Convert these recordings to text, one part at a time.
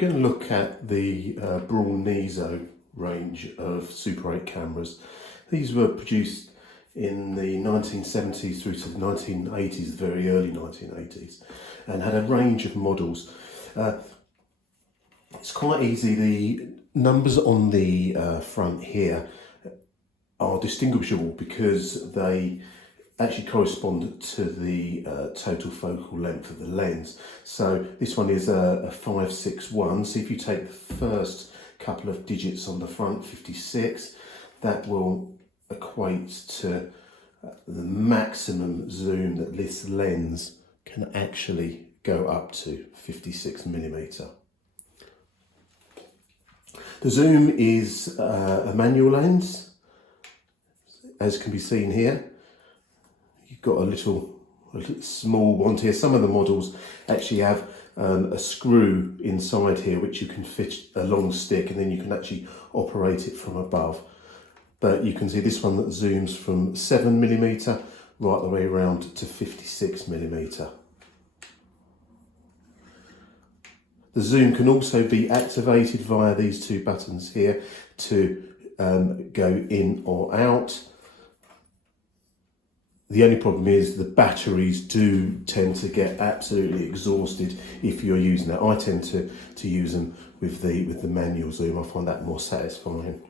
going to look at the Braun Nizo range of Super 8 cameras. These were produced in the 1970s through to the 1980s, very early 1980s, and had a range of models. It's quite easy. The numbers on the front here are distinguishable because they actually correspond to the total focal length of the lens. So this one is a 561. So if you take the first couple of digits on the front, 56, that will equate to the maximum zoom that this lens can actually go up to, 56mm. The zoom is a manual lens, as can be seen here. You've got a little small one here. Some of the models actually have a screw inside here which you can fit a long stick, and then you can actually operate it from above. But you can see this one that zooms from 7mm right the way around to 56mm. The zoom can also be activated via these two buttons here to go in or out. The only problem is the batteries do tend to get absolutely exhausted if you're using that. I tend to use them with the manual zoom. I find that more satisfying.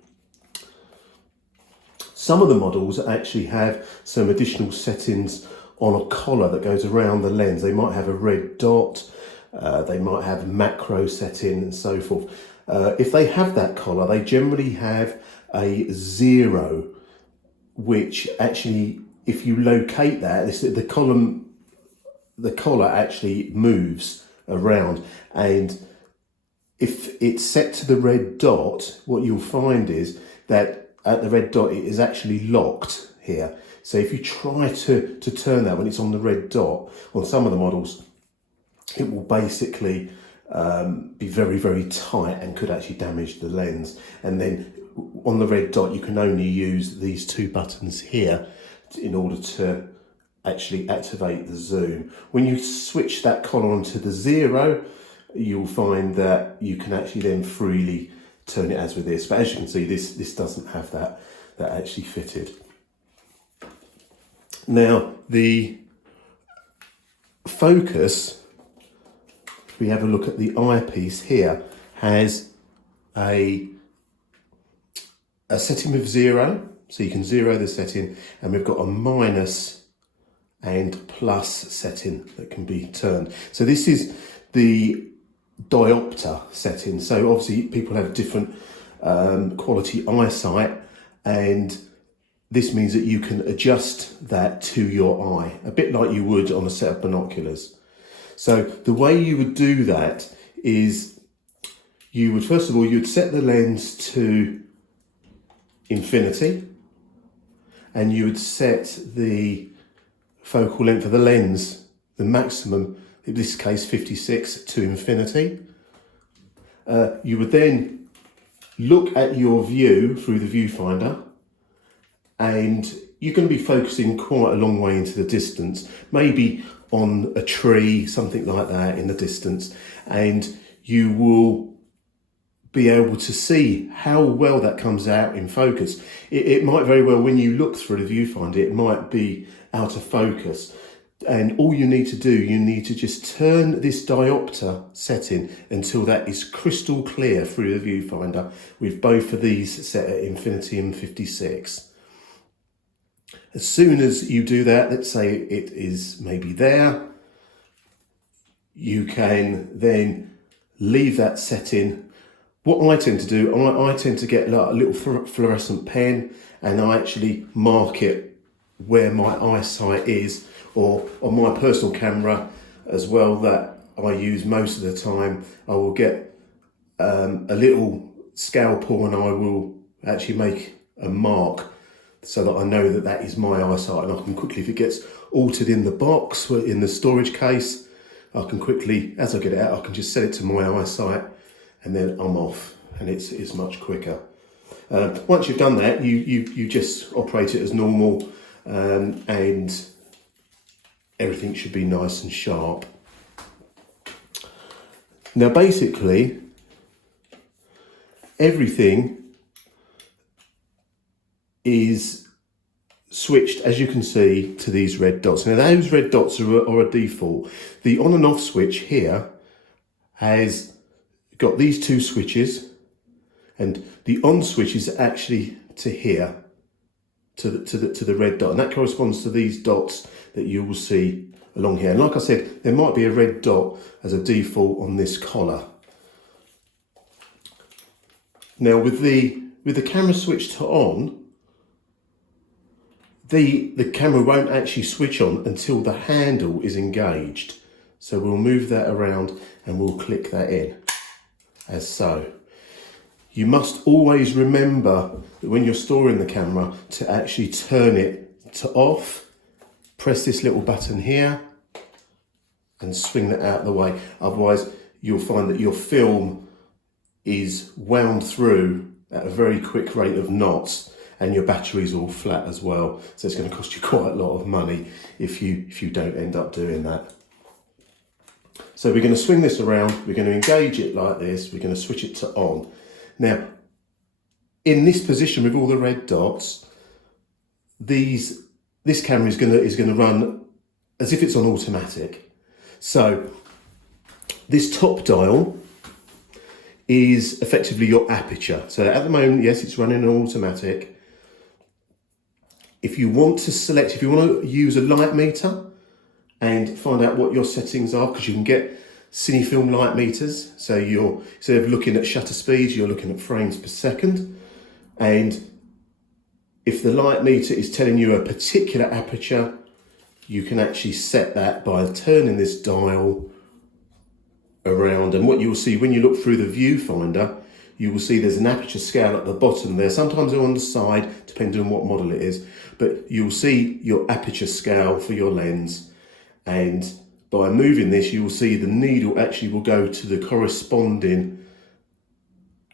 Some of the models actually have some additional settings on a collar that goes around the lens. They might have a red dot, they might have macro setting and so forth. If they have that collar, they generally have a 0, which actually, if you locate that, the collar actually moves around, and if it's set to the red dot, what you'll find is that at the red dot it is actually locked here. So if you try to turn that when it's on the red dot, on some of the models, it will basically be very, very tight and could actually damage the lens. And then on the red dot, you can only use these two buttons here in order to actually activate the zoom. When you switch that collar onto the 0, you'll find that you can actually then freely turn it as with this. But as you can see, this doesn't have that actually fitted. Now the focus, if we have a look at the eyepiece here, has a setting with 0. So you can 0 the setting, and we've got a minus and plus setting that can be turned. So this is the diopter setting. So obviously people have different quality eyesight, and this means that you can adjust that to your eye, a bit like you would on a set of binoculars. So the way you would do that is you would, first of all, you'd set the lens to infinity, and you would set the focal length of the lens, the maximum, in this case 56, to infinity. You would then look at your view through the viewfinder, and you're going to be focusing quite a long way into the distance, maybe on a tree, something like that in the distance, and you will be able to see how well that comes out in focus. It might very well, when you look through the viewfinder, it might be out of focus. And all you need to do, you need to just turn this diopter setting until that is crystal clear through the viewfinder, with both of these set at infinity and 56. As soon as you do that, let's say it is maybe there, you can then leave that setting. What I tend to do, I tend to get like a little fluorescent pen, and I actually mark it where my eyesight is, or on my personal camera as well that I use most of the time, I will get a little scalpel, and I will actually make a mark so that I know that that is my eyesight, and I can quickly, if it gets altered in the box, in the storage case, I can quickly, as I get it out, I can just set it to my eyesight, and then I'm off, and it's much quicker. Once you've done that, you just operate it as normal, and everything should be nice and sharp. Now basically, everything is switched, as you can see, to these red dots. Now those red dots are a default. The on and off switch here has got these two switches, and the on switch is actually to here, to the red dot, and that corresponds to these dots that you will see along here. And like I said, there might be a red dot as a default on this collar. Now with the camera switch to on, the camera won't actually switch on until the handle is engaged. So we'll move that around and we'll click that in, as so. You must always remember that when you're storing the camera to actually turn it to off. Press this little button here and swing that out of the way. Otherwise, you'll find that your film is wound through at a very quick rate of knots, and your battery's all flat as well. So it's going to cost you quite a lot of money if you don't end up doing that. So we're going to swing this around, we're going to engage it like this, we're going to switch it to on. Now, in this position with all the red dots, this camera is going to run as if it's on automatic. So this top dial is effectively your aperture. So at the moment, yes, it's running on automatic. If you want to use a light meter and find out what your settings are, because you can get cinefilm light meters. So instead of looking at shutter speeds, you're looking at frames per second. And if the light meter is telling you a particular aperture, you can actually set that by turning this dial around. And what you'll see when you look through the viewfinder, you will see there's an aperture scale at the bottom there. Sometimes they're on the side, depending on what model it is, but you'll see your aperture scale for your lens. And by moving this, you will see the needle actually will go to the corresponding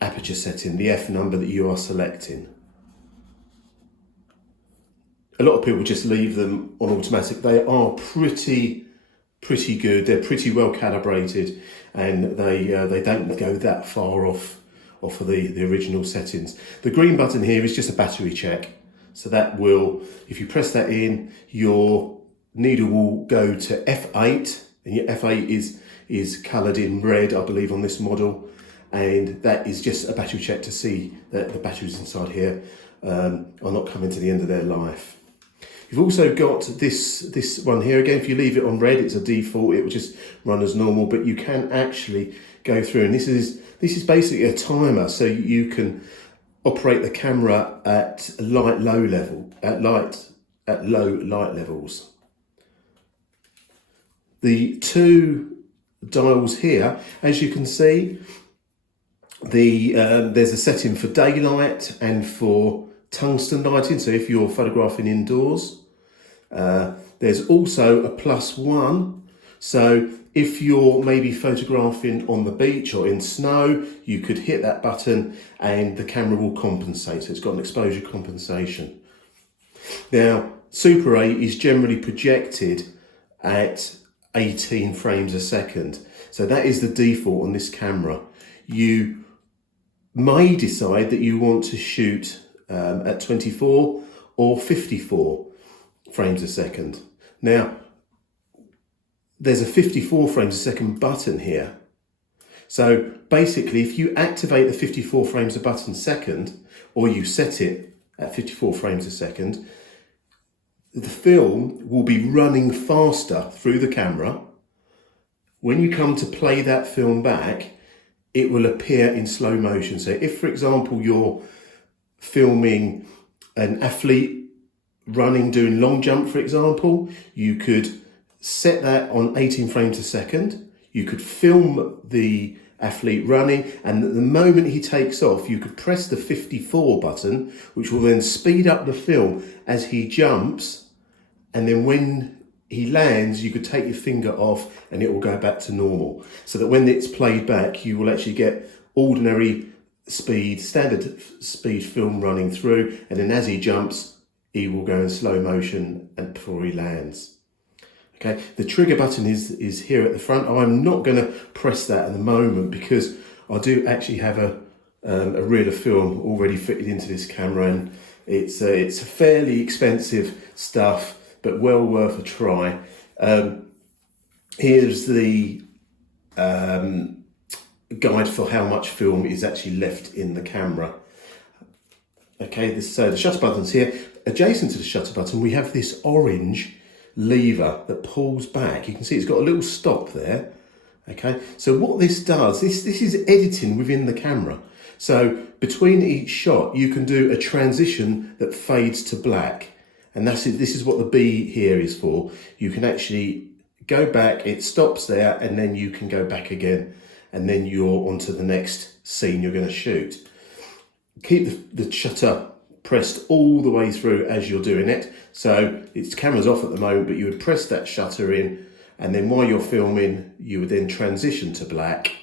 aperture setting, the F number that you are selecting. A lot of people just leave them on automatic. They are pretty good. They're pretty well calibrated, and they don't go that far off of the original settings. The green button here is just a battery check. So that will, if you press that in, your needle will go to F8, and your F8 is coloured in red, I believe, on this model. And that is just a battery check to see that the batteries inside here are not coming to the end of their life. You've also got this one here. Again, if you leave it on red, it's a default. It will just run as normal, but you can actually go through, and this is basically a timer, so you can operate the camera at low light levels. The two dials here, as you can see, there's a setting for daylight and for tungsten lighting, so if you're photographing indoors. There's also a +1, so if you're maybe photographing on the beach or in snow, you could hit that button and the camera will compensate, so it's got an exposure compensation. Now, Super 8 is generally projected at 18 frames a second, so that is the default on this camera. You may decide that you want to shoot at 24 or 54 frames a second. Now, there's a 54 frames a second button here. So basically, if you activate the 54 frames a button second, or you set it at 54 frames a second, the film will be running faster through the camera. When you come to play that film back, it will appear in slow motion. So if, for example, you're filming an athlete running, doing long jump, for example, you could set that on 18 frames a second. You could film the athlete running, and at the moment he takes off, you could press the 54 button, which will then speed up the film as he jumps, and then when he lands, you could take your finger off and it will go back to normal. So that when it's played back, you will actually get ordinary speed, standard speed film running through, and then as he jumps, he will go in slow motion and before he lands. Okay, the trigger button is here at the front. I'm not going to press that at the moment because I do actually have a a reel of film already fitted into this camera, and it's fairly expensive stuff, but well worth a try. Here's the guide for how much film is actually left in the camera. Okay, so the shutter button's here. Adjacent to the shutter button, we have this orange lever that pulls back. You can see it's got a little stop there. Okay, so what this does, this is editing within the camera. So between each shot, you can do a transition that fades to black. And this is what the B here is for. You can actually go back, it stops there, and then you can go back again. And then you're onto the next scene you're going to shoot. Keep the shutter pressed all the way through as you're doing it. So its camera's off at the moment, but you would press that shutter in, and then while you're filming, you would then transition to black,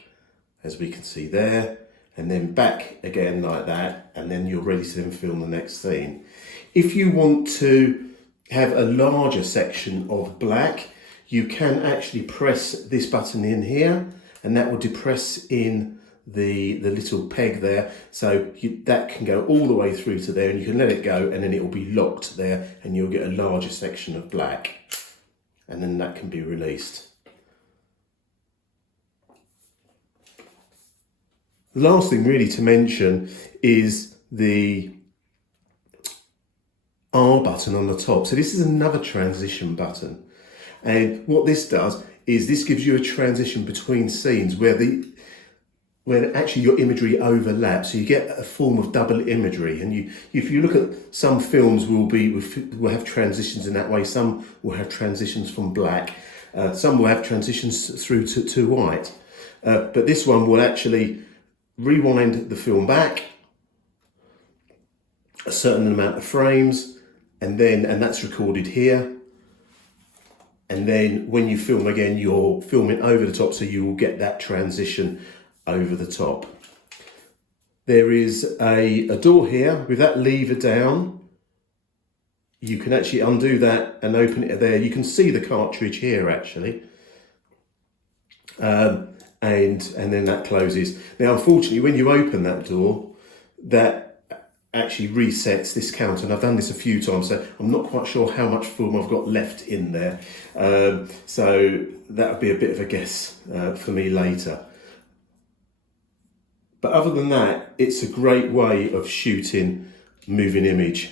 as we can see there, and then back again like that, and then you're ready to then film the next scene. If you want to have a larger section of black, you can actually press this button in here, and that will depress in the little peg there, so that can go all the way through to there, and you can let it go, and then it will be locked there, and you'll get a larger section of black, and then that can be released. The last thing really to mention is the R button on the top. So this is another transition button, and what this does is this gives you a transition between scenes where actually your imagery overlaps, so you get a form of double imagery. And if you look at some films, will have transitions in that way. Some will have transitions from black. Some will have transitions through to white. But this one will actually rewind the film back a certain amount of frames, and that's recorded here. And then when you film again, you're filming over the top, so you will get that transition over the top. There is a door here with that lever down. You can actually undo that and open it there. You can see the cartridge here actually. And then that closes. Now, unfortunately, when you open that door, that actually resets this counter. And I've done this a few times, so I'm not quite sure how much film I've got left in there. So that would be a bit of a guess for me later. But other than that, it's a great way of shooting moving image.